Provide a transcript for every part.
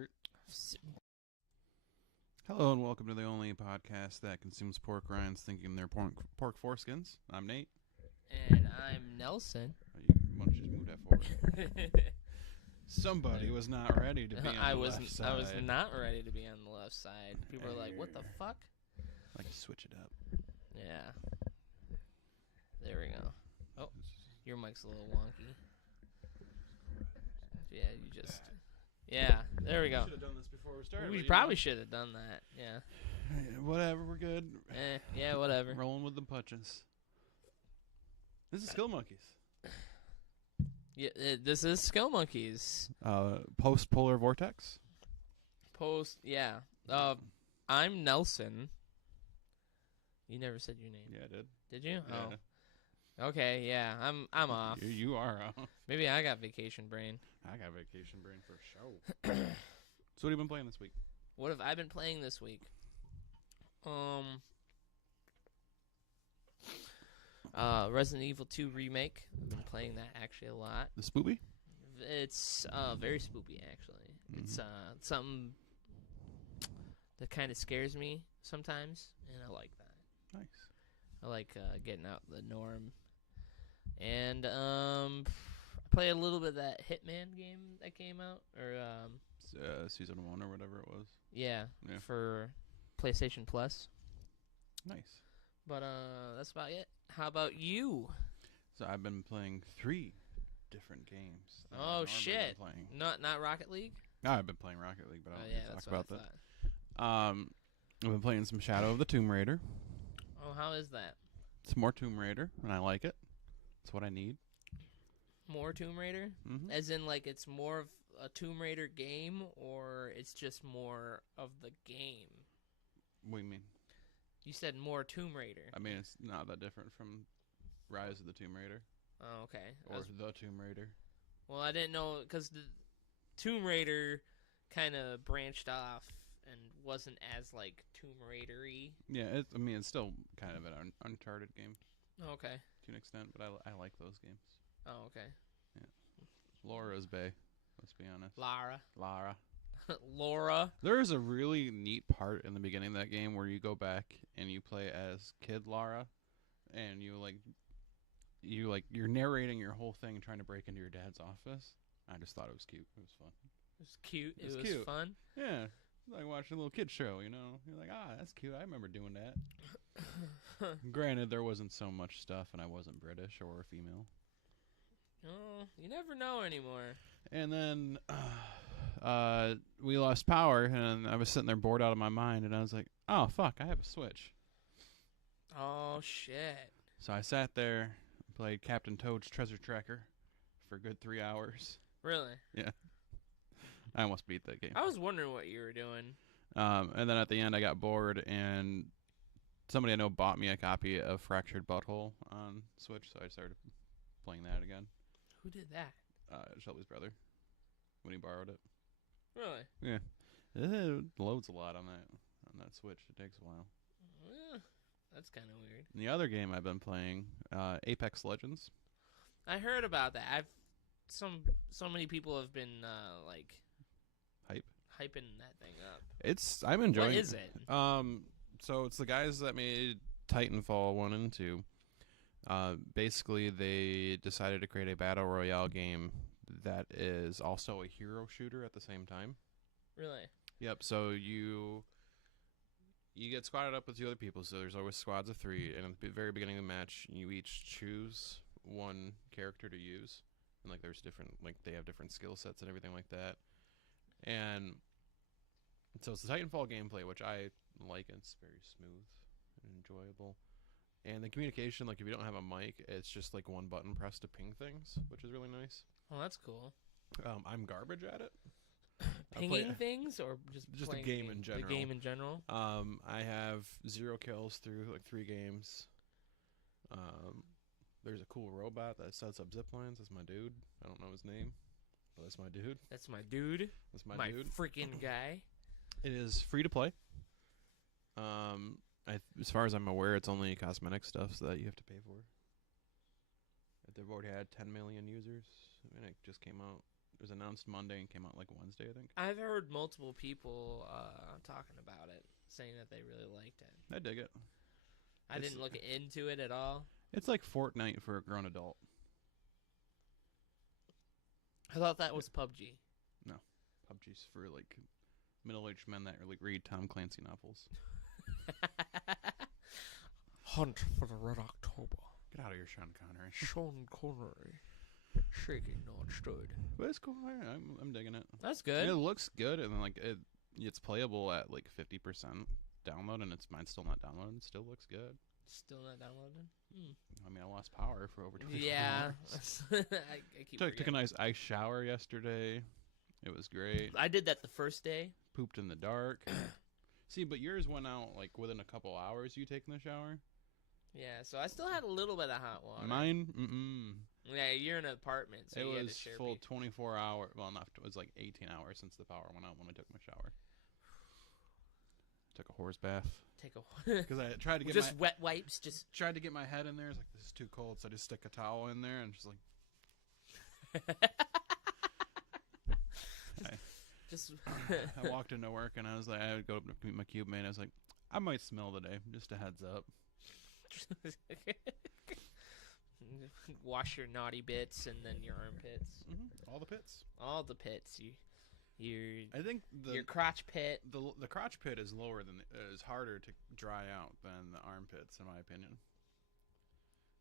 Start. Hello and welcome to the only podcast that consumes pork rinds thinking they're pork foreskins. I'm Nate. And I'm Nelson. Why don't you just move that forward? Somebody was not ready to be on the left side. I was not ready to be on the left side. People were like, what the fuck? I can switch it up. Yeah. There we go. Oh, your mic's a little wonky. Yeah, you just... Yeah, there we go. We should have done this before we started. We probably should have done that, yeah. Whatever, we're good. Yeah, whatever. Rolling with the punches. This is Skill Monkeys. Yeah, this is Skill Monkeys. Post-polar vortex? Yeah. I'm Nelson. You never said your name. Yeah, I did. Did you? Yeah. Oh. Okay, yeah, I'm off. You are off. Maybe I got vacation brain. I got vacation brain for sure. So what have you been playing this week? What have I been playing this week? Resident Evil 2 Remake. I've been playing that actually a lot. The spoopy? It's very spoopy, actually. Mm-hmm. It's something that kind of scares me sometimes, and I like that. Nice. I like getting out the norm. And I played a little bit of that Hitman game that came out, or Season 1 or whatever it was. Yeah, for PlayStation Plus. Nice. But that's about it. How about you? So I've been playing 3 different games. Oh shit! Not Rocket League. No, I've been playing Rocket League, but I don't talk about that. I've been playing some Shadow of the Tomb Raider. Oh, how is that? It's more Tomb Raider, and I like it. It's what I need. More Tomb Raider? Mm-hmm. As in, like, it's more of a Tomb Raider game, or it's just more of the game? What do you mean? You said more Tomb Raider. I mean, it's not that different from Rise of the Tomb Raider. Oh, okay. Or The Tomb Raider. Well, I didn't know, because the Tomb Raider kind of branched off and wasn't as, like, Tomb Raider-y. Yeah, it's still kind of an Uncharted game. Oh, okay. To an extent, but I like those games. Oh, okay. Yeah. Laura's Bay, let's be honest. Lara. Laura. There is a really neat part in the beginning of that game where you go back and you play as Kid Lara, and you're narrating your whole thing trying to break into your dad's office. I just thought it was cute. It was fun. It was cute. It was cute. Fun. Yeah. Like watching a little kid show, you know? You're like, that's cute. I remember doing that. Granted, there wasn't so much stuff, and I wasn't British or female. Oh, you never know anymore. And then we lost power, and I was sitting there bored out of my mind, and I was like, oh, fuck, I have a Switch. Oh, shit. So I sat there and played Captain Toad's Treasure Tracker for a good 3 hours. Really? Yeah. I almost beat that game. I was wondering what you were doing. And then at the end, I got bored, and somebody I know bought me a copy of Fractured Butthole on Switch, so I started playing that again. Who did that? Shelby's brother, when he borrowed it. Really? Yeah. It loads a lot on that Switch. It takes a while. That's kind of weird. And the other game I've been playing, Apex Legends. I heard about that. So many people have been hyping that thing up. I'm enjoying. What is it? So it's the guys that made Titanfall 1 and 2. Basically, they decided to create a battle royale game that is also a hero shooter at the same time. Really? Yep. So you get squadded up with 2 other people. So there's always squads of 3, and at the very beginning of the match, you each choose one character to use, and like there's different, like they have different skill sets and everything like that. And so it's the Titanfall gameplay, which I like. It's very smooth and enjoyable. And the communication, like if you don't have a mic, it's just like one button press to ping things, which is really nice. Oh, that's cool. I'm garbage at it. Pinging things or just the game in general? The game in general. I have 0 kills through like 3 games. There's a cool robot that sets up zip lines. That's my dude. I don't know his name, but that's my dude. That's my dude. That's my dude. Freaking guy. It is free to play. As far as I'm aware, it's only cosmetic stuff that you have to pay for. They've already had 10 million users, and it just came out It was announced Monday and came out like Wednesday, I think. I've heard multiple people talking about it, saying that they really liked it. I dig it. I didn't look into it at all. It's like Fortnite for a grown adult. I thought that was PUBG. No, PUBG's for like middle-aged men that like read Tom Clancy novels. Hunt for the Red October. Get out of here, Sean Connery. Sean Connery. Shaking, not stood. But it's cool. I'm digging it. That's good. It looks good, and like it's playable at like 50% download, and mine's still not downloaded. It still looks good. Still not downloaded? I mean, I lost power for over 24 hours. I keep took a nice ice shower yesterday. It was great. I did that the first day. Pooped in the dark. See, but yours went out like within a couple hours. You taking the shower? Yeah, so I still had a little bit of hot water. Mine, Yeah, you're in an apartment, so it you had was to share. full 24 hour. Well, not. It was like 18 hours since the power went out when I took my shower. Took a horse bath. Take a Because I tried to get just wet wipes. Just tried to get my head in there. It's like, this is too cold, so I just stick a towel in there and just like. I walked into work and I was like, I would go up to meet my cube mate. I was like, I might smell today. Just a heads up. Wash your naughty bits and then your armpits. All the pits. All the pits. I think your crotch pit. The crotch pit is lower than is harder to dry out than the armpits, in my opinion.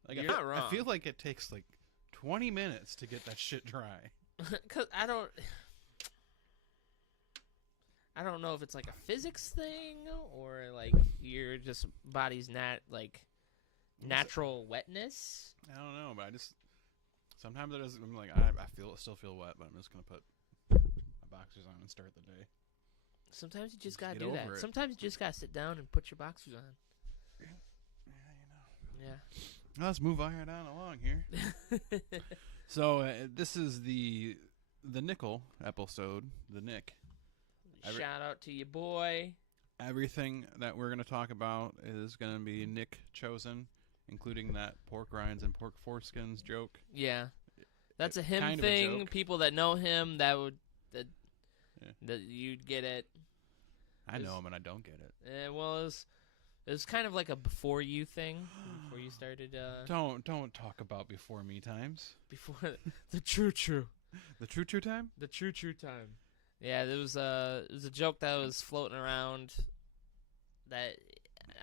Like You're not wrong. I feel like it takes like 20 minutes to get that shit dry. Cause I don't know if it's like a physics thing or like your just body's not like natural wetness. I don't know, but I just sometimes I'm like I still feel wet, but I'm just gonna put my boxers on and start the day. Sometimes you just gotta get do over that. it. Sometimes you just gotta sit down and put your boxers on. Yeah, you know. Yeah. Well, let's move on along here. So this is the Nickel episode, the Nick. Shout out to your boy. Everything that we're going to talk about is going to be Nick chosen, including that pork rinds and pork foreskins joke. Yeah, that's a him Kind of a thing. joke. People that know him, that you'd get it. I know him and I don't get it. Well, it was kind of like a before you thing. Before you started. Don't talk about before me times. Before the true. The true time. The true time. Yeah, there was a joke that was floating around that,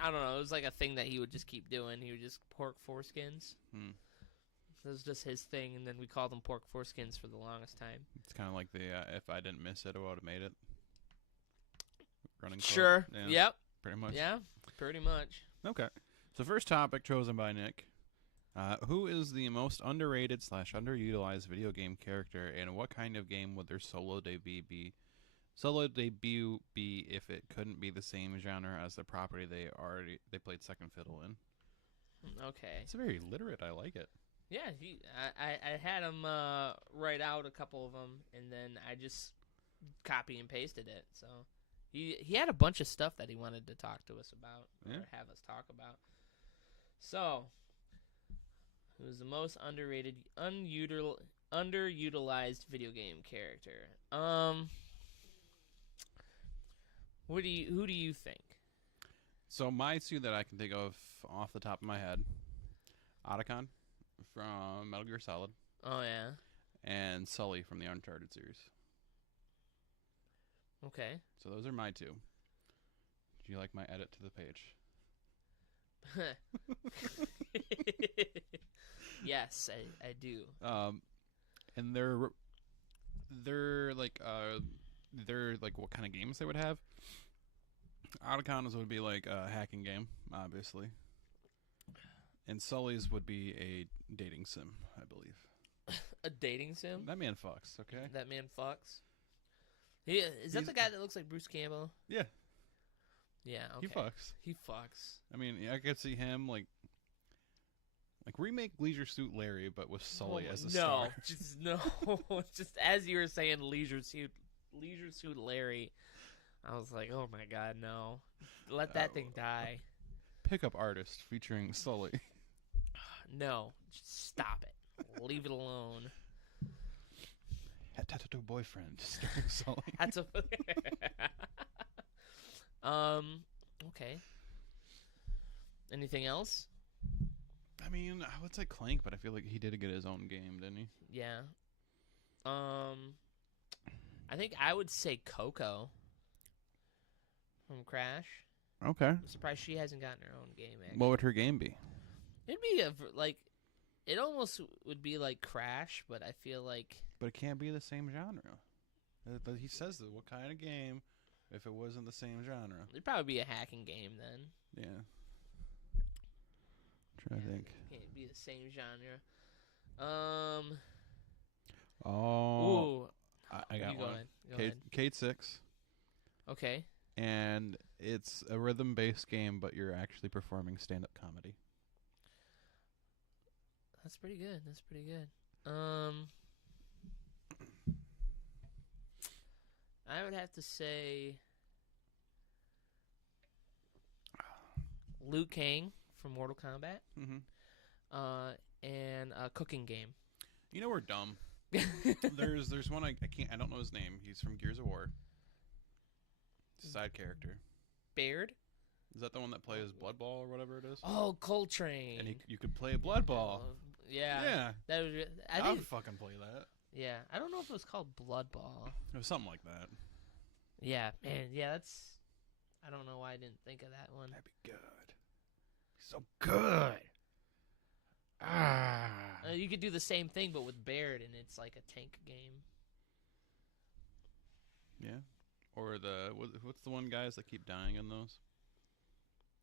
I don't know, it was like a thing that he would just keep doing. He would just pork foreskins. It was just his thing, and then we called them pork foreskins for the longest time. It's kind of like the if I didn't miss it, I would have made it. Running Sure. quote. Yeah, Yep. pretty much. Yeah, pretty much. Okay. So first topic chosen by Nick. Who is the most underrated / underutilized video game character, and what kind of game would their solo debut be? If it couldn't be the same genre as the property they played second fiddle in? Okay. It's very literate. I like it. Yeah, I had him write out a couple of them, and then I just copy and pasted it. So he had a bunch of stuff that he wanted to talk to us about, or have us talk about. So. Who's the most underrated, underutilized video game character? Who do you think? So my two that I can think of off the top of my head, Otacon from Metal Gear Solid. Oh yeah. And Sully from the Uncharted series. Okay. So those are my two. Do you like my edit to the page? Yes, I do. And they're like what kind of games they would have. Otacon's would be like a hacking game, obviously. And Sully's would be a dating sim, I believe. A dating sim? That man fucks, okay? That man fucks. Is that the guy that looks like Bruce Campbell? Yeah. Yeah, okay. He fucks. He fucks. I mean, I could see him like remake Leisure Suit Larry, but with Sully as a star. No, just as you were saying Leisure Suit Larry, I was like, oh my god, no. Let that thing die. Pickup artist featuring Sully. No, just stop it. Leave it alone. Had tattoo boyfriend. Starring Sully. That's a. Okay. Anything else? I mean, I would say Clank, but I feel like he did get his own game, didn't he? Yeah. I think I would say Coco from Crash. Okay. I'm surprised she hasn't gotten her own game. Actually. What would her game be? It'd be it almost would be like Crash, but I feel like. But it can't be the same genre. He says that. What kind of game if it wasn't the same genre? It'd probably be a hacking game then. Yeah. Trying to think. It can't be the same genre. Oh. Ooh. I got You one. Go ahead. Kate 6. Okay. And it's a rhythm-based game, but you're actually performing stand-up comedy. That's pretty good. I would have to say Liu Kang from Mortal Kombat. Mm-hmm. And a cooking game. You know we're dumb. There's one I don't know his name. He's from Gears of War. Side character. Baird? Is that the one that plays Blood Ball or whatever it is? Oh, Coltrane. And you could play Blood Ball. Yeah. Yeah. That was. I would fucking play that. Yeah, I don't know if it was called Blood Ball. It was something like that. Yeah, man. Yeah, that's. I don't know why I didn't think of that one. That'd be good. So good. You could do the same thing, but with Baird, and it's like a tank game. Yeah. Or what's the one guys that keep dying in those?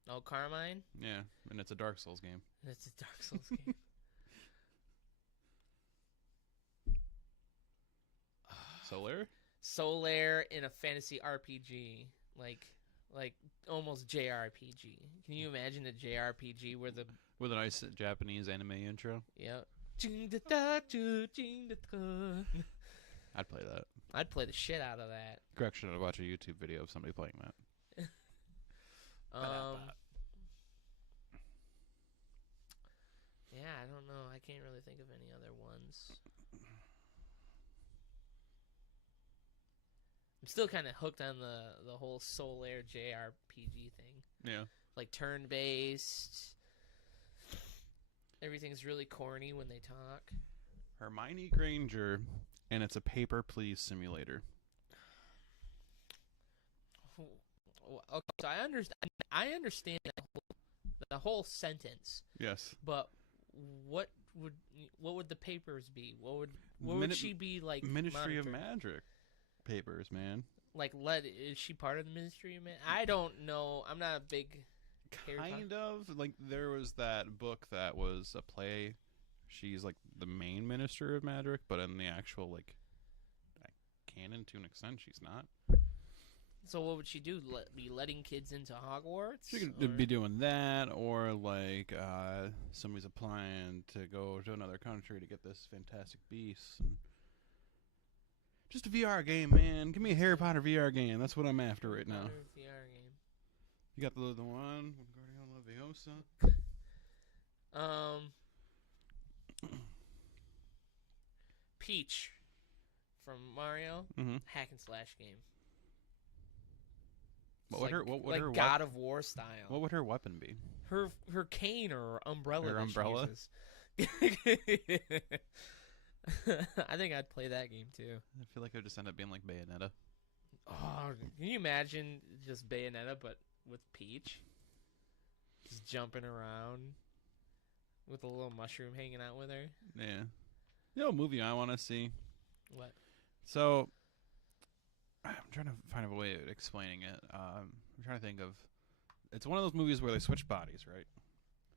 Oh, Carmine? Yeah, and it's a Dark Souls game. It's a Dark Souls game. Solaire in a fantasy RPG, like almost JRPG. Can you imagine a JRPG where the with a nice Japanese anime intro? Yep. I'd play that. I'd play the shit out of that. Correction, I'd watch a YouTube video of somebody playing that. Yeah, I don't know. I can't really think of any other ones. I'm still kind of hooked on the whole Solaire JRPG thing. Yeah. Like turn-based. Everything's really corny when they talk. Hermione Granger, and it's a paper please simulator. Okay, so I understand the whole sentence. Yes. But what would the papers be? What would she be like? Ministry of monitoring? Magic papers, man. Like, is she part of the Ministry of Magic? I don't know. I'm not a big. Kind of. Like, there was that book that was a play. She's, like, the main Minister of Magic, but in the actual, like, canon, to an extent, she's not. So what would she do? Be letting kids into Hogwarts? She could be doing that, or, like, somebody's applying to go to another country to get this fantastic beast. And just a VR game, man. Give me a Harry Potter VR game. That's what I'm after right now. VR game. You got the one, Guardian Leviosa. Peach from Mario, hack and slash game. What would her God of War style? What would her weapon be? Her cane or umbrella. Her umbrella. I think I'd play that game too. I feel like it would just end up being like Bayonetta. Oh, can you imagine just Bayonetta but with Peach? Just jumping around with a little mushroom hanging out with her. Yeah. You know, a movie I want to see. What? So, I'm trying to find a way of explaining it. I'm trying to think of. It's one of those movies where they switch bodies, right?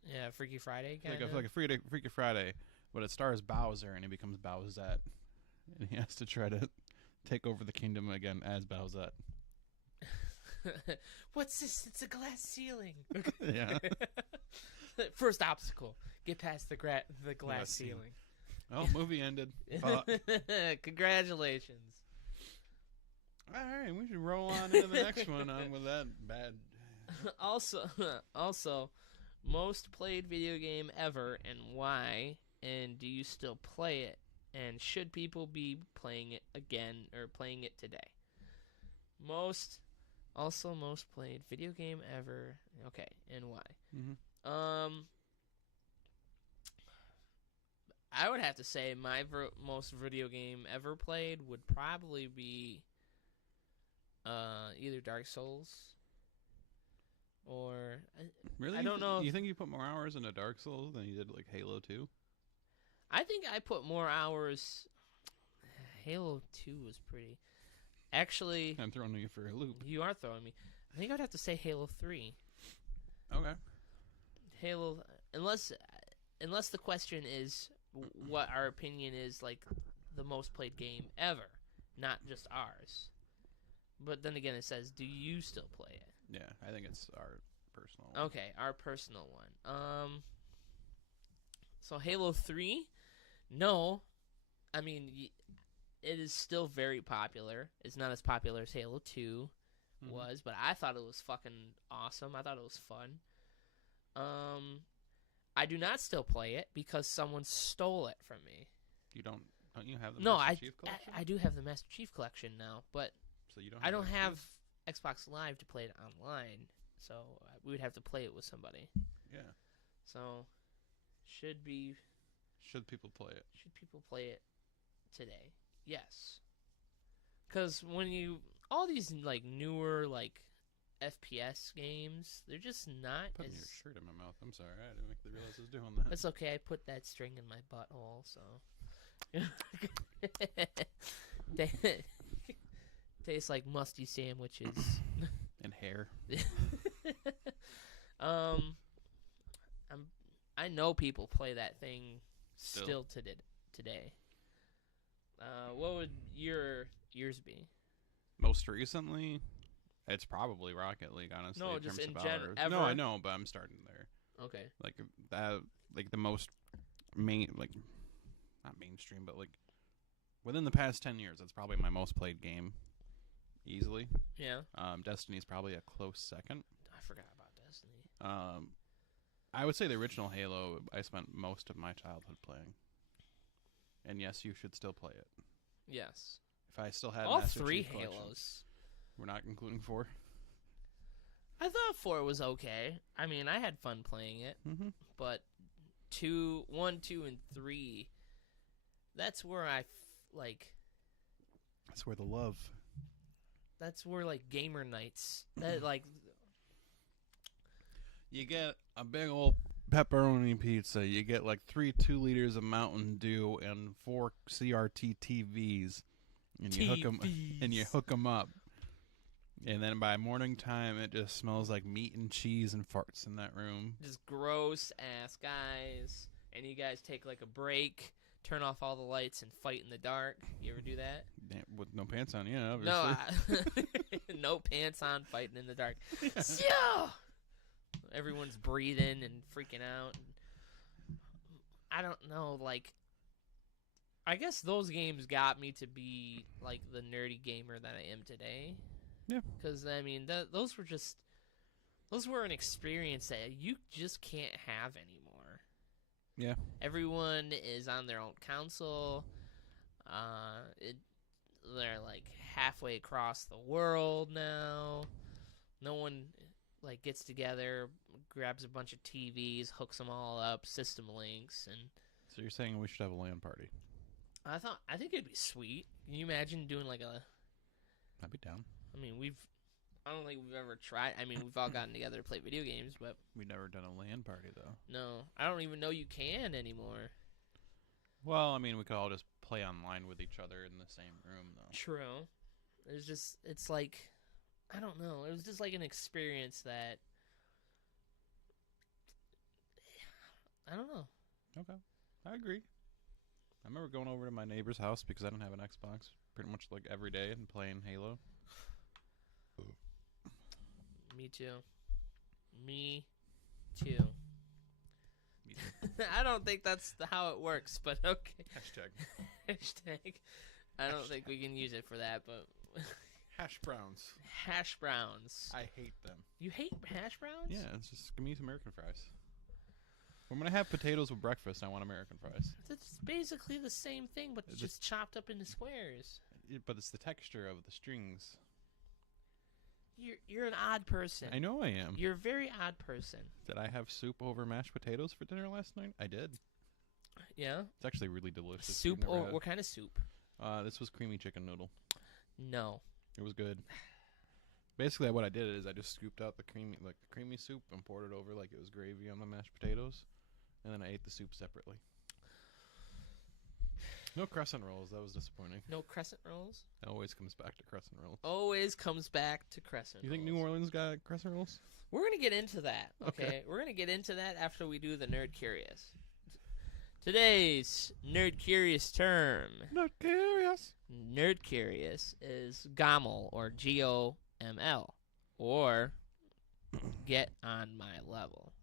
Yeah, Freaky Friday kind of. Like a Freaky Friday, but it stars Bowser and he becomes Bowsette, and he has to try to take over the kingdom again as Bowsette. What's this? It's a glass ceiling. Yeah. First obstacle: get past the glass ceiling. Oh, movie ended. Congratulations. All right, we should roll on into the next one on with that bad. Also, most played video game ever and why? And do you still play it? and should people be playing it again or playing it today? Most played video game ever. Okay, and why? Mm-hmm. I would have to say my most video game ever played would probably be either Dark Souls or Really? I don't know. You think you put more hours into Dark Souls than you did like Halo 2? I think I put more hours. Halo 2 was pretty. Actually, I'm throwing you for a loop. you are throwing me. I think I'd have to say Halo 3. Okay. Halo, unless the question is what our opinion is like the most played game ever, not just ours. But then again, it says, do you still play it? Yeah, I think it's our personal one. Okay, our personal one. So Halo 3, no. I mean, it is still very popular. It's not as popular as Halo 2 was, but I thought it was fucking awesome. I thought it was fun. I do not still play it because someone stole it from me. Don't you have the No, Master Chief Collection? I do have the Master Chief Collection now, but So you don't I don't those have too? Xbox Live to play it online, so we would have to play it with somebody. Yeah. So, Should people play it? should people play it today? Yes. Because when all these like newer like FPS games, they're just not Putting as. your shirt in my mouth. I'm sorry. I didn't realize I was doing that. It's okay. I put that string in my butthole, so. Tastes like musty sandwiches. And hair. I know people play that thing Still today. What would yours be? Most recently, it's probably Rocket League, honestly. No, in just terms in of general. hours. No, I know, but I'm starting there. Okay. Like that, like the most not mainstream, but like within the past 10 years, that's probably my most played game, easily. Yeah. Destiny's probably a close second. I forgot about Destiny. I would say the original Halo, I spent most of my childhood playing. And yes, you should still play it. Yes. If I still had All Master 3 Chief Collection. Halos. We're not including 4. I thought 4 was okay. I mean, I had fun playing it, Mm-hmm. but 1, 2, and 3. That's where That's where the love. That's where like gamer nights. That like. You get a big old pepperoni pizza. You get like 3 2-liters of Mountain Dew and 4 CRT TVs, and you hook them up. And then by morning time, it just smells like meat and cheese and farts in that room. Just gross ass guys. And you guys take like a break, turn off all the lights, and fight in the dark. You ever do that? Yeah, with no pants on, yeah, obviously. No, no pants on, fighting in the dark. So, everyone's breathing and freaking out. I don't know, like, I guess those games got me to be like the nerdy gamer that I am today. Yeah. Because I mean, those were an experience that you just can't have anymore. Yeah. Everyone is on their own console. They're like halfway across the world now. No one like gets together, grabs a bunch of TVs, hooks them all up, system links, and. So you're saying we should have a LAN party? I think it'd be sweet. Can you imagine doing like a? I'd be down. I mean, I don't think we've ever tried. I mean, we've all gotten together to play video games, but We've never done a LAN party though. no, I don't even know you can anymore. Well, I mean, we could all just play online with each other in the same room though. True. It's like, I don't know. It was just like an experience that. I don't know. Okay, I agree. I remember going over to my neighbor's house because I didn't have an Xbox pretty much like every day and playing Halo. Me too. Me too. I don't think that's how it works, but okay. Hashtag. I don't think we can use it for that, but. Hash browns. Hash browns. I hate them. You hate hash browns? Yeah, it's just give me some American fries. I'm gonna have potatoes with breakfast. I want American fries. It's basically the same thing, but it's just chopped up into squares. But it's the texture of the strings. You're an odd person. I know I am. You're a very odd person. Did I have soup over mashed potatoes for dinner last night? I did. Yeah. It's actually really delicious. Soup or what kind of soup? This was creamy chicken noodle. No. It was good. Basically, what I did is I just scooped out the creamy soup and poured it over like it was gravy on the mashed potatoes, and then I ate the soup separately. No crescent rolls. That was disappointing. No crescent rolls? It always comes back to crescent rolls. Always comes back to crescent rolls. You think New Orleans got crescent rolls? We're going to get into that, okay? Okay. We're going to get into that after we do the Nerd Curious. Today's Nerd Curious term. Not curious. Nerd Curious is GOML, or GOML, or get on my level,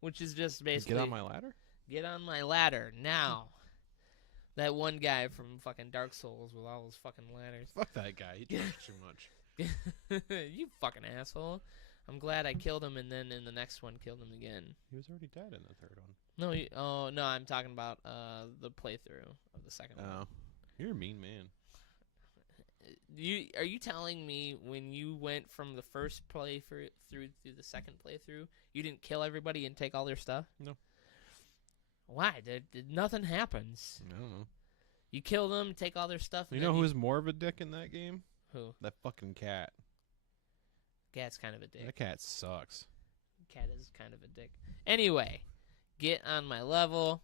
which is just basically... Get on my ladder? Get on my ladder now. That one guy from fucking Dark Souls with all those fucking ladders. Fuck that guy. He talks too much. You fucking asshole. I'm glad I killed him and then in the next one killed him again. He was already dead in the third one. No, no, I'm talking about the playthrough of the second one. Oh. You're a mean man. Are you telling me when you went from the first playthrough through the second playthrough, you didn't kill everybody and take all their stuff? No. Why? Nothing happens. I don't know. You kill them, take all their stuff. You know who's more of a dick in that game? Who? That fucking cat. Cat's kind of a dick. That cat sucks. Cat is kind of a dick. Anyway, get on my level.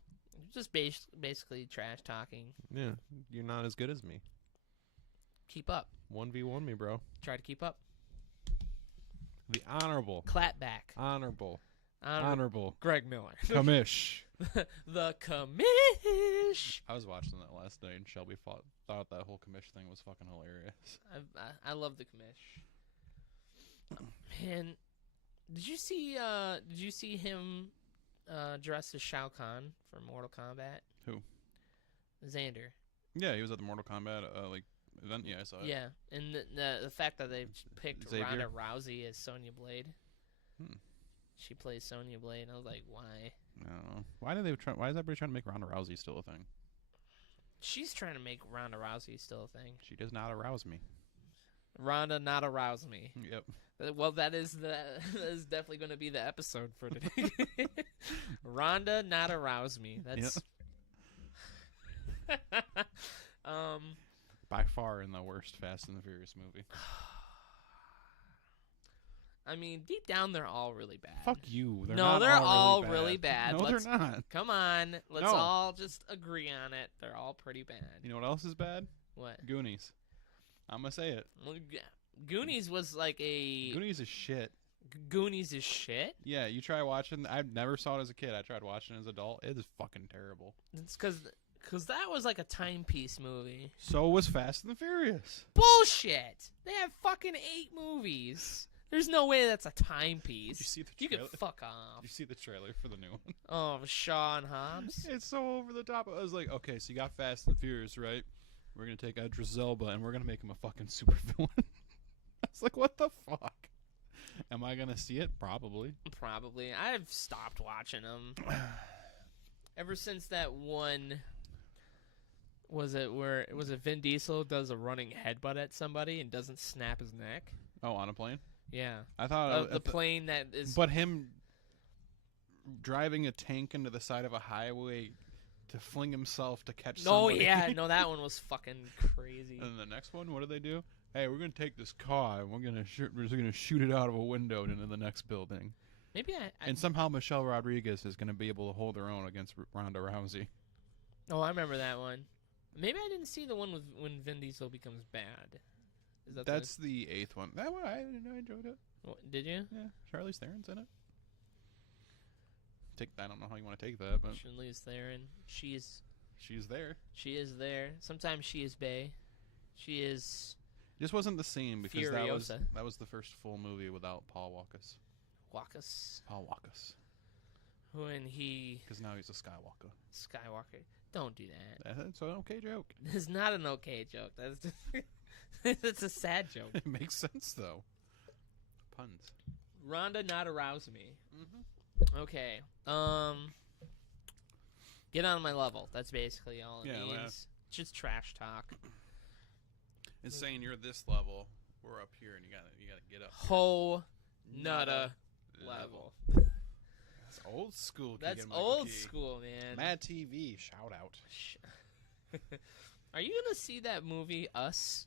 Just basically trash talking. Yeah, you're not as good as me. Keep up. 1v1 me, bro. Try to keep up. The honorable. Clap back. Honorable. Greg Miller. Commish. The commish. I was watching that last night, and Shelby thought that whole commish thing was fucking hilarious. I love the commish. Man, did you see him dressed as Shao Kahn for Mortal Kombat? Who? Xander. Yeah, he was at the Mortal Kombat event. Yeah, I saw it. Yeah, and the fact that they picked Xavier. Ronda Rousey as Sonya Blade. Hmm. She plays Sonya Blade, and I was like, why? No. Why is everybody trying to make Ronda Rousey still a thing? She's trying to make Ronda Rousey still a thing. She does not arouse me. Ronda not arouse me. Yep. Well, that is definitely going to be the episode for today. Rhonda not arouse me. That's by far in the worst Fast and the Furious movie. I mean, deep down they're all really bad. Fuck you. They're all really bad. No, they're not. Come on. Let's all just agree on it. They're all pretty bad. You know what else is bad? What? Goonies. I'm gonna say it. Well, Goonies was like a... Goonies is shit. Goonies is shit? Yeah, you try watching... I never saw it as a kid. I tried watching it as an adult. It is fucking terrible. It's because that was like a timepiece movie. So was Fast and the Furious. Bullshit! They have fucking 8 movies. There's no way that's a timepiece. Did you see the You trailer? can fuck off. Did you see the trailer for the new one? Oh, Shaw and Hobbs. It's so over the top. I was like, okay, so you got Fast and the Furious, right? We're going to take Idris Elba and we're going to make him a fucking supervillain. I was like, what the fuck? Am I going to see it? Probably. Probably. I've stopped watching them. Ever since that one... Was it Vin Diesel does a running headbutt at somebody and doesn't snap his neck? Oh, on a plane? Yeah. I thought... the plane that is... But him driving a tank into the side of a highway to fling himself to catch somebody. No, yeah. No, that one was fucking crazy. And the next one, what do they do? Hey, we're going to take this car and we're just going to shoot it out of a window into the next building. Maybe And somehow Michelle Rodriguez is going to be able to hold her own against Ronda Rousey. Oh, I remember that one. Maybe I didn't see the one with when Vin Diesel becomes bad. Is that That's the 8th one. That one, I enjoyed it. Did you? Yeah, Charlize Theron's in it. I don't know how you want to take that, but Charlize Theron. She's there. She is there. Sometimes she is bae. She is... This wasn't the same because Furiosa. that was the first full movie without Paul Walkus. Paul Walkus. When he... Because now he's a Skywalker. Don't do that. That's an okay joke. It's not an okay joke. That's just... It's a sad joke. It makes sense, though. Puns. Rhonda not arouse me. Mm-hmm. Okay. Get on my level. That's basically all it Yeah, well, means. Just trash talk. It's saying you're this level, we're up here, and you gotta get up. Ho nutta level. That's old school. That's Keegan-Michael old Key. school, man. Mad TV, shout out. Are you gonna see that movie Us?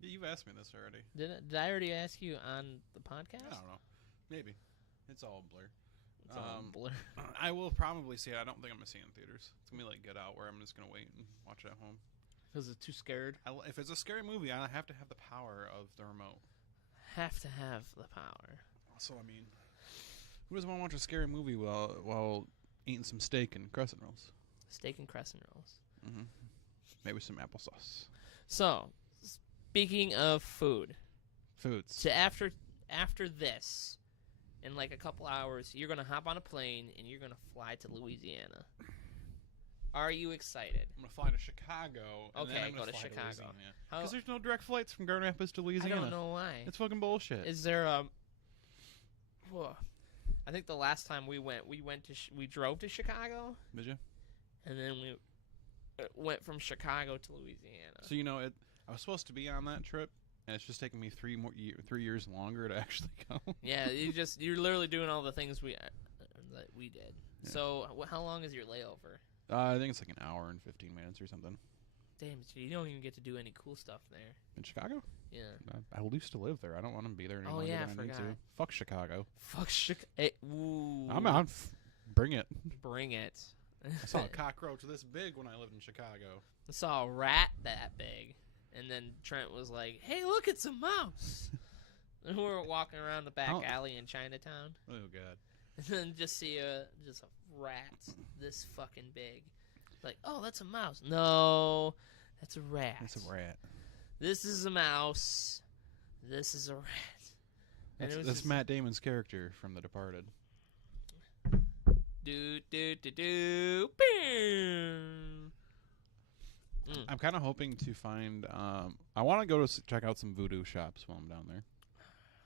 Yeah, you've asked me this already. Did I already ask you on the podcast? I don't know. Maybe. It's all a blur. It's all a blur. I will probably see it. I don't think I'm gonna see it in theaters. It's gonna be like Get Out, where I'm just gonna wait and watch it at home. Because it's too scared. If it's a scary movie, I have to have the power of the remote. Have to have the power. Also, I mean, who doesn't want to watch a scary movie while eating some steak and crescent rolls? Steak and crescent rolls. Mm-hmm. Maybe some applesauce. So, speaking of food, Foods. so after this, in like a couple hours, you're gonna hop on a plane and you're gonna fly to Louisiana. Are you excited? I'm gonna fly to Chicago. And Okay, then I'm go gonna to fly Chicago. Because there's no direct flights from Grand Rapids to I Louisiana. don't know why. It's fucking bullshit. Is there a? I think the last time we drove to Chicago, Did you? and then we went from Chicago to Louisiana. So I was supposed to be on that trip, and it's just taking me 3 years longer to actually go. Yeah, you're literally doing all the things that we did. Yeah. So how long is your layover? I think it's like an hour and 15 minutes or something. Damn, so you don't even get to do any cool stuff there. In Chicago? Yeah. I used to live there. I don't want to be there any Oh, longer yeah, than I need I to. forgot. Fuck Chicago. Fuck Chicago. Ooh. I'm out. Bring it. Bring it. I saw a cockroach this big when I lived in Chicago. I saw a rat that big, and then Trent was like, "Hey, look, it's a mouse." And we were walking around the back Oh. alley in Chinatown, Oh, God. and then just see a rat this fucking big. Like, oh, that's a mouse. No, that's a rat. It's a rat. This is a mouse. This is a rat. And it was That's just, Matt Damon's character from The Departed. do do do do. Boom. I'm kind of hoping to find. I want to go to check out some voodoo shops while I'm down there.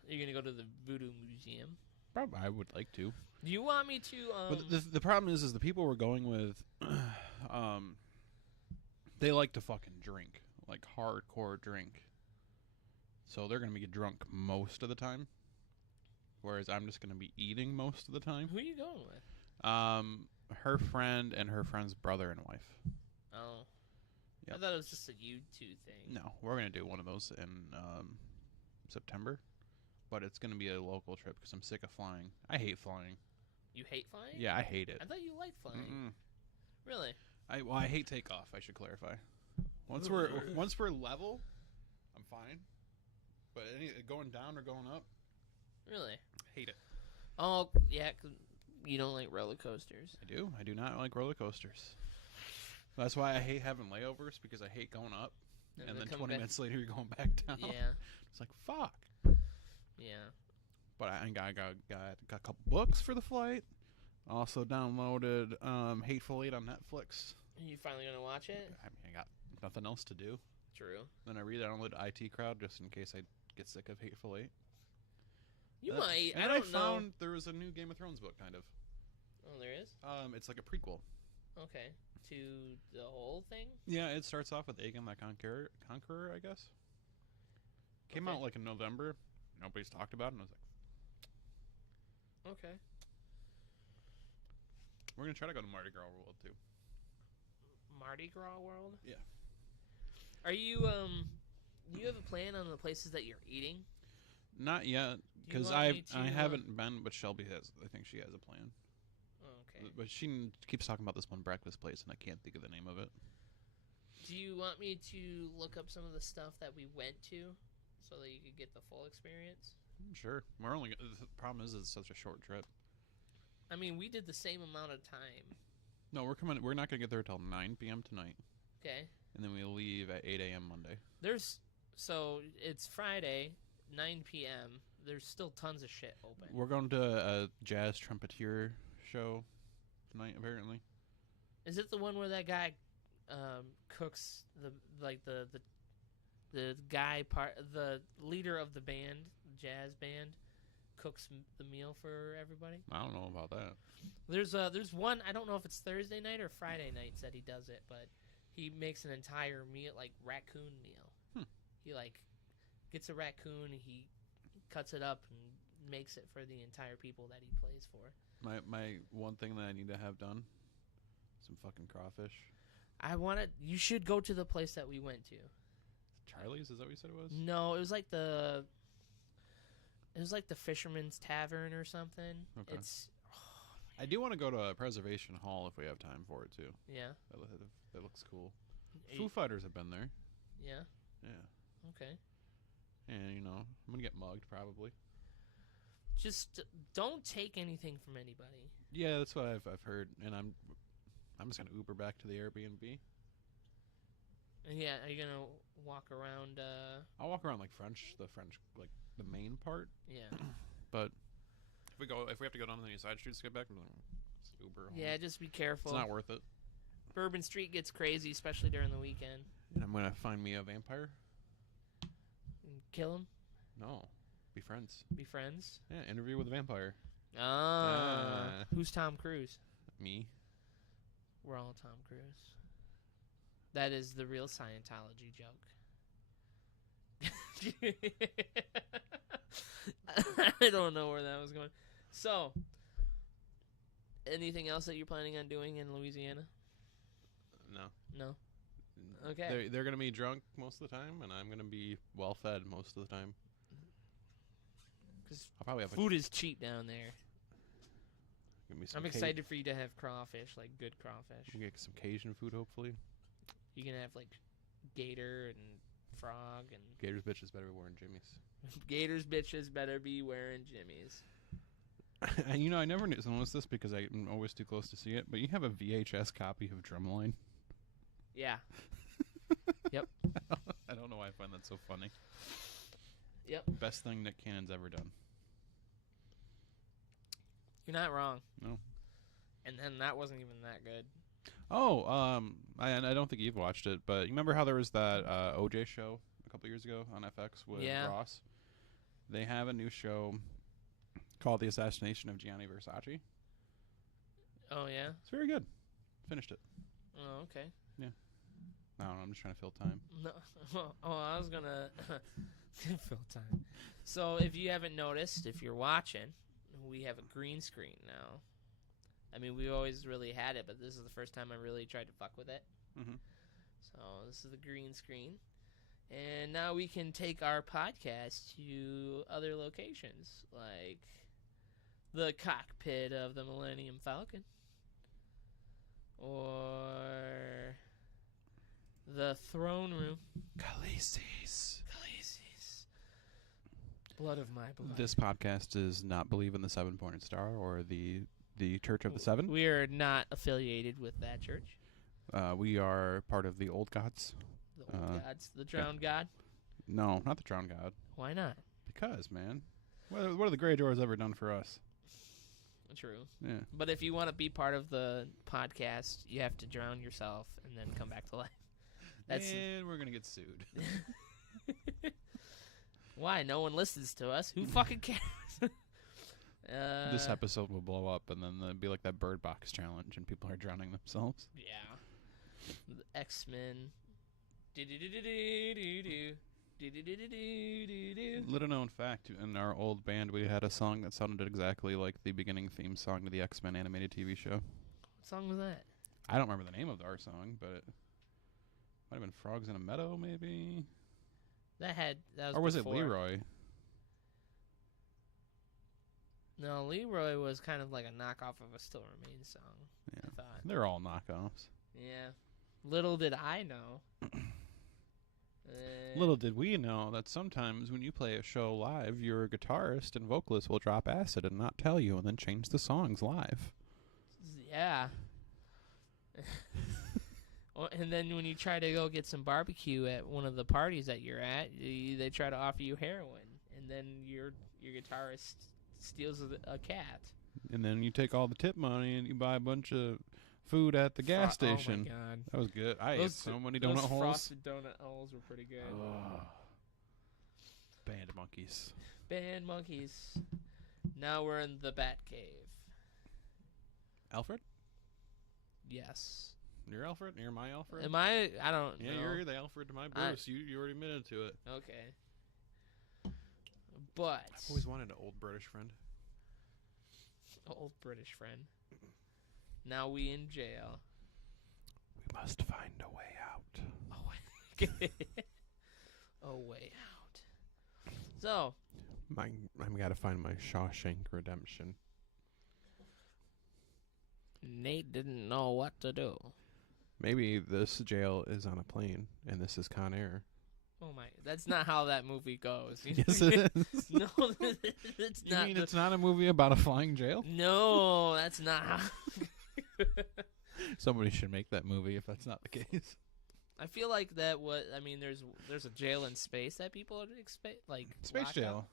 You're gonna go to the Voodoo Museum. Probably, I would like to. Do you want me to? But the problem is the people we're going with, they like to fucking drink, like hardcore drink. So they're gonna be drunk most of the time, whereas I'm just gonna be eating most of the time. Who are you going with? Her friend and her friend's brother and wife. Oh. Yep. I thought it was just a you two thing. No, we're gonna do one of those in September, but it's gonna be a local trip because I'm sick of flying. I hate flying. You hate flying? Yeah, I hate it. I thought you liked flying. Mm-mm. Really? I hate takeoff. I should clarify. Once we're level, I'm fine. But going down or going up, Really? hate it. Oh, yeah, 'cause you don't like roller coasters. I do. I do not like roller coasters. That's why I hate having layovers because I hate going up and then come 20 back- minutes later you're going back down. Yeah, It's like fuck. yeah. But I got a couple books for the flight. Also downloaded Hateful Eight on Netflix. Are you finally gonna watch it? I mean, I got nothing else to do. True. Then I re-downloaded IT Crowd just in case I get sick of Hateful Eight. You That- might. And I then don't know. found there was a new Game of Thrones book, kind of. Oh, there is. It's like a prequel. Okay. To the whole thing. Yeah, it starts off with Aegon the Conqueror, I guess. Came Okay. out like in November. Nobody's talked about it, and I was like, Okay. we're gonna try to go to Mardi Gras World too. Mardi Gras World. Yeah. Are you Do you have a plan on the places that you're eating? Not yet, Do you because want me I to, haven't been, but Shelby has. I think she has a plan. Okay. But she keeps talking about this one breakfast place, and I can't think of the name of it. Do you want me to look up some of the stuff that we went to, so that you could get the full experience? Sure. We're only. The problem is, it's such a short trip. I mean, we did the same amount of time. No, we're coming. We're not gonna get there till 9 p.m. tonight, Okay. and then we leave at 8 a.m. Monday. So it's Friday, 9 p.m. There's still tons of shit open. We're going to a jazz trumpeter show tonight, apparently. Is it the one where that guy cooks the guy the leader of the band, jazz band, cooks the meal for everybody. I don't know about that. There's one, I don't know if it's Thursday night or Friday nights that he does it, but he makes an entire meal, like raccoon meal. He like gets a raccoon, he cuts it up and makes it for the entire people that he plays for. My one thing that I need to have done, some fucking crawfish. You should go to the place that we went to. Charlie's, is that what you said it was? No, it was like the Fisherman's Tavern or something. Okay. It's I do want to go to a Preservation Hall if we have time for it too. yeah. That looks cool. Foo Fighters have been there. Yeah. Yeah. Okay. And you know, I'm gonna get mugged probably. Just don't take anything from anybody. Yeah, that's what I've heard, and I'm just gonna Uber back to the Airbnb. And yeah, are you gonna walk around? I'll walk around like the French, like the main part. Yeah. But if we have to go down any side streets to get back, it's Uber home. Yeah, just be careful. It's not worth it. Bourbon Street gets crazy, especially during the weekend. And I'm gonna find me a vampire. And kill him. No, be friends. Be friends. Yeah, interview with a vampire. Ah. Who's Tom Cruise? Me. We're all Tom Cruise. That is the real Scientology joke. I don't know where that was going. So, anything else that you're planning on doing in Louisiana? No. No? Okay. They're gonna be drunk most of the time, and I'm gonna be well fed most of the time. Because I'll probably have food is cheap down there. Give me some I'm excited for you to have crawfish, like good crawfish. We get some Cajun food, hopefully. You can have like gator and frog and Gators bitches better be wearing jimmies. Gators bitches better be wearing jimmies. And you know, I never noticed this because I'm always too close to see it, but you have a VHS copy of Drumline. Yeah. Yep. I don't know why I find that so funny. Yep. Best thing Nick Cannon's ever done. You're not wrong. No. And then that wasn't even that good. Oh, I don't think you've watched it, but you remember how there was that OJ show a couple years ago on FX with Ross? They have a new show called The Assassination of Gianni Versace. Oh, yeah? It's very good. Finished it. Oh, okay. Yeah. I don't know, I'm just trying to fill time. No. Oh, I was going to fill time. So if you haven't noticed, if you're watching, we have a green screen now. I mean, we always really had it, but this is the first time I really tried to fuck with it. Mm-hmm. So this is the green screen. And now we can take our podcast to other locations, like the cockpit of the Millennium Falcon, or the throne room. Khaleesi's. Blood of my blood. This podcast does not believe in the 7-pointed star or the Church of the Seven. We are not affiliated with that church. We are part of the Old Gods. The old gods. The drowned god? No, not the Drowned God. Why not? Because, man, what have the Greyjoys ever done for us? True. Yeah. But if you want to be part of the podcast, you have to drown yourself and then come back to life. And we're going to get sued. Why? No one listens to us. Who fucking cares? This episode will blow up, and then there'll be like that Bird Box challenge, and people are drowning themselves. Yeah. The X-Men. Little known fact, in our old band, we had a song that sounded exactly like the beginning theme song to the X-Men animated TV show. What song was that? I don't remember the name of our song, but it might have been Frogs in a Meadow, maybe? That was or was before. it Leroy? No, Leroy was kind of like a knockoff of a Still Remains song. Yeah. I thought. They're all knockoffs. Yeah. Little did I know. Little did we know that sometimes when you play a show live, your guitarist and vocalist will drop acid and not tell you and then change the songs live. Yeah. And then when you try to go get some barbecue at one of the parties that you're at, they try to offer you heroin. And then your guitarist steals a cat. And then you take all the tip money and you buy a bunch of food at the gas station. Oh, my God. That was good. I ate so many donut those holes. Frosted donut holes were pretty good. Band of monkeys. Band monkeys. Now we're in the Bat Cave. Alfred? Yes. You're Alfred? You're my Alfred? Am I? I don't know. Yeah, you're the Alfred to my Bruce. You already admitted to it. Okay. But I've always wanted an old British friend. old British friend. Now we in jail. We must find a way out. A way out. So, I've got to find my Shawshank Redemption. Nate didn't know what to do. Maybe this jail is on a plane, and this is Con Air. Oh my! That's not how that movie goes. Yes, it is. No, it's You not. mean it's not a movie about a flying jail? No, that's not how. Somebody should make that movie if that's not the case. I feel like that. I mean, there's a jail in space that people are like Space locked jail.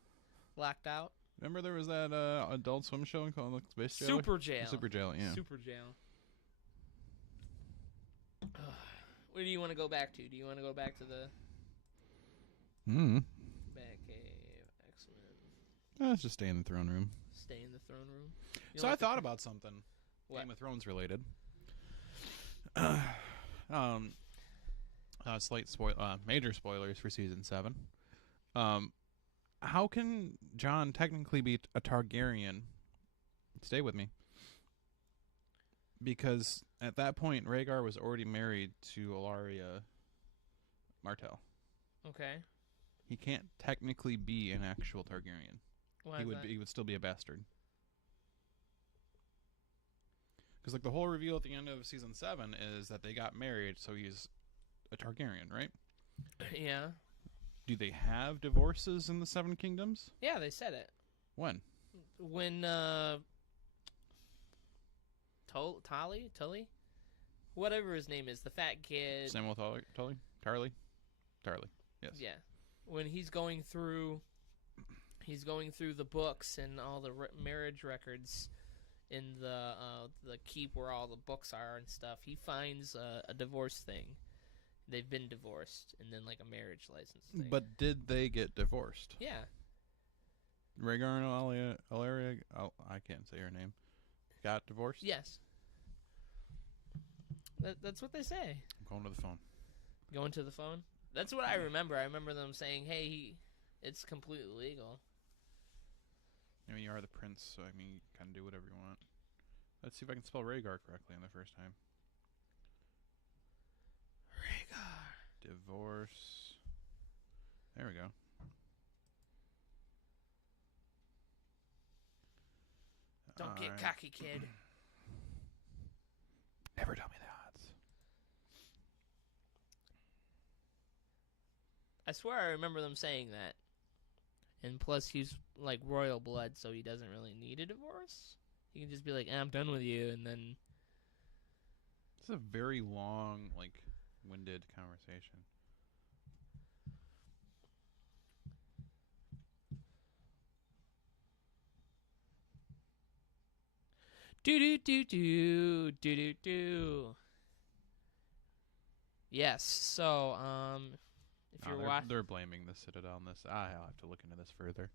locked out. Remember there was that Adult Swim show called like, Space Jail? Super jail. Super Jail, yeah. Super jail. Where do you want to go back to? Do you want to go back to the Batcave, X-Men? Let's just stay in the throne room. Stay in the throne room? You So don't I like the thought about something. What? Game of Thrones related. Slight major spoilers for season 7. How can Jon technically be a Targaryen? Stay with me. Because at that point, Rhaegar was already married to Ellaria Martell. Okay. He can't technically be an actual Targaryen. Why He is would that? he would still be a bastard. Because like the whole reveal at the end of season 7 is that they got married, so he's a Targaryen, right? Yeah. Do they have divorces in the Seven Kingdoms? Yeah, they said it. When? When Tully, whatever his name is, the fat kid. Samuel Tarly. Yes. Yeah, when he's going through the books and all the marriage records in the keep where all the books are and stuff. He finds a divorce thing. They've been divorced, and then like a marriage license thing. But did they get divorced? Yeah, Rhaegar and Ellaria, I can't say her name, got divorced? yes. That's what they say. I'm going to the phone. Going to the phone. That's what I remember. I remember them saying, "Hey, it's completely legal." I mean, you are the prince, so I mean, you can do whatever you want. Let's see if I can spell Rhaegar correctly on the first time. Rhaegar. Divorce. There we go. Don't get Alright. cocky, kid. Never tell me the odds. I swear I remember them saying that. And plus, he's like royal blood, so he doesn't really need a divorce. He can just be like, I'm done with you, and then... It's a very long, like, winded conversation. Do-do-do-do. Yes, so, if you're watching... They're blaming the Citadel on this. I'll have to look into this further.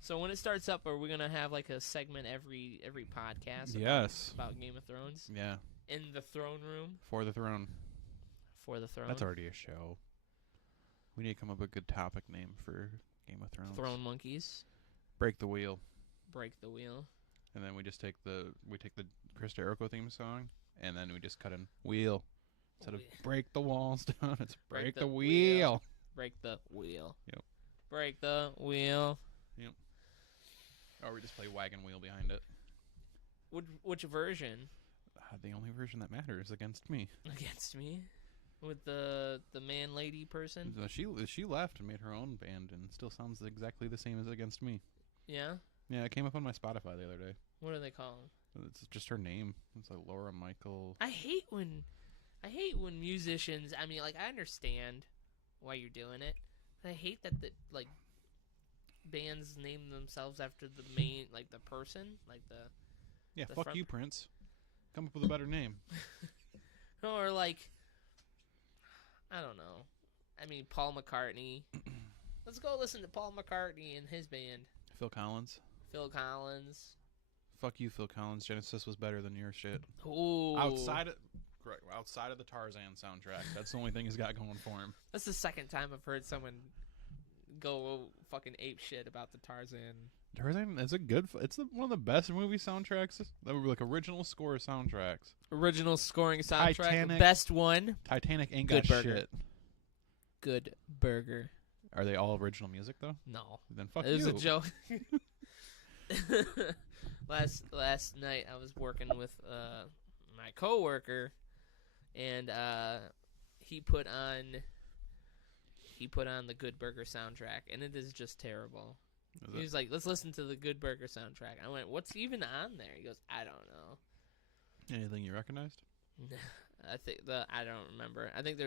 So when it starts up, are we going to have like a segment every podcast Yes. about Game of Thrones? Yeah. In the throne room? For the throne. For the throne? That's already a show. We need to come up with a good topic name for Game of Thrones. Throne Monkeys. Break the Wheel. Break the Wheel. And then we just take the Chris Jericho theme song, and then we just cut in wheel. Instead of break the walls down, it's break the wheel. Break the wheel. Yep. Break the wheel. Yep. Or we just play Wagon Wheel behind it. Which version? The only version that matters against me. Against me? With the man lady person? So she left and made her own band and still sounds exactly the same as Against Me. Yeah? Yeah, it came up on my Spotify the other day. What do they call them? It's just her name. It's like Laura Michael. I hate when musicians, I mean, like, I understand why you're doing it. But I hate that like bands name themselves after the main, like, the person, like the... Yeah, the fuck front- you, Prince. Come up with a better name. Or, like, I don't know. I mean, Paul McCartney. Let's go listen to Paul McCartney and his band. Phil Collins. Phil Collins. Fuck you, Phil Collins. Genesis was better than your shit. Ooh. Outside of the Tarzan soundtrack, that's the only thing he's got going for him. That's the second time I've heard someone go fucking ape shit about the Tarzan. Tarzan is one of the best movie soundtracks. That were like original score soundtracks. Original scoring soundtrack. Titanic. Best one. Titanic ain't Good got Burger. shit. Good Burger. Are they all original music though? No. Then fuck It was you. a joke. Last night I was working with my coworker, and he put on the Good Burger soundtrack, and it is just terrible. He was like, "Let's listen to the Good Burger soundtrack." I went, "What's even on there?" He goes, "I don't know." Anything you recognized? I don't remember. I think it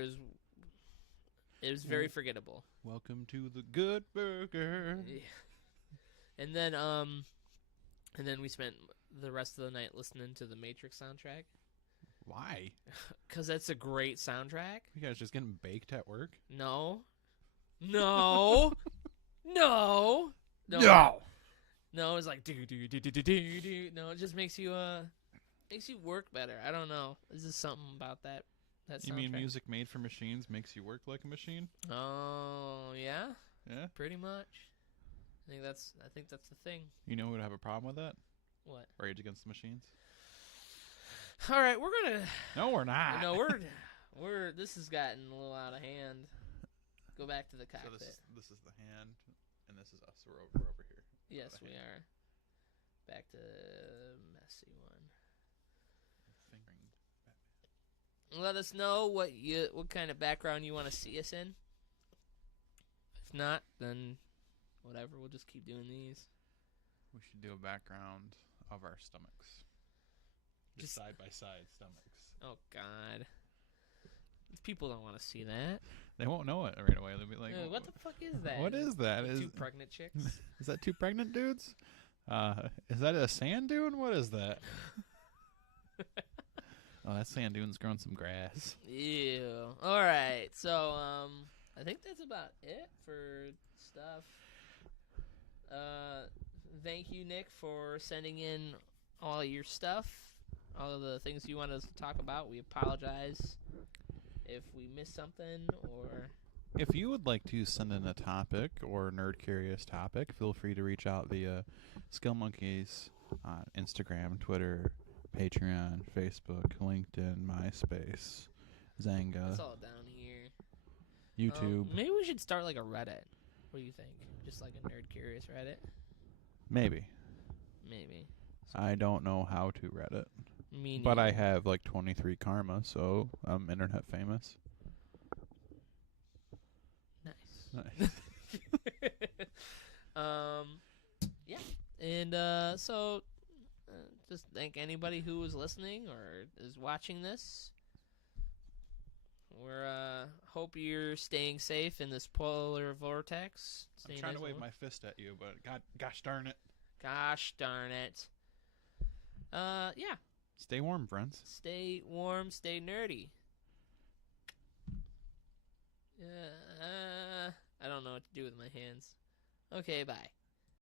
was very forgettable. Welcome to the Good Burger. Yeah. And then we spent the rest of the night listening to the Matrix soundtrack. Why? Because that's a great soundtrack. You guys just getting baked at work? No. No. No. No, it's like do. No, it just makes you work better. I don't know. There's just something about that soundtrack. You mean music made for machines makes you work like a machine? Oh, yeah? Yeah. Pretty much. I think that's the thing. You know who would have a problem with that? What? Rage Against the Machines. All right, we're gonna. No, we're not. No, we're. This has gotten a little out of hand. Go back to the cockpit. So this is the hand, and this is us. We're over here. Yes, we are. Back to messy one. Fingering. Let us know what kind of background you want to see us in. If not, then whatever. We'll just keep doing these. We should do a background of our stomachs. Just side by side stomachs. Oh God. People don't want to see that. They won't know it right away. They'll be like, What the fuck is that? What is that? Two pregnant chicks? Is that two pregnant dudes? Is that a sand dune? What is that? Oh, that sand dune's growing some grass. Ew. All right. So, I think that's about it for stuff. Thank you, Nick, for sending in all your stuff, all of the things you want us to talk about. We apologize if we missed something or... If you would like to send in a topic or nerd curious topic, feel free to reach out via Skill Munkiez on Instagram, Twitter, Patreon, Facebook, LinkedIn, MySpace, Zanga, It's all down here. YouTube. Maybe we should start like a Reddit. What do you think? Just like a nerd curious Reddit? Maybe. Maybe. I don't know how to Reddit. Me But I neither. have like 23 karma, so I'm internet famous. Nice. Yeah. And so just thank anybody who was listening or is watching this. We're hope you're staying safe in this polar vortex. I'm trying to wave my fist at you, but gosh darn it. Gosh darn it. Yeah. Stay warm, friends. Stay warm, stay nerdy. I don't know what to do with my hands. Okay, bye.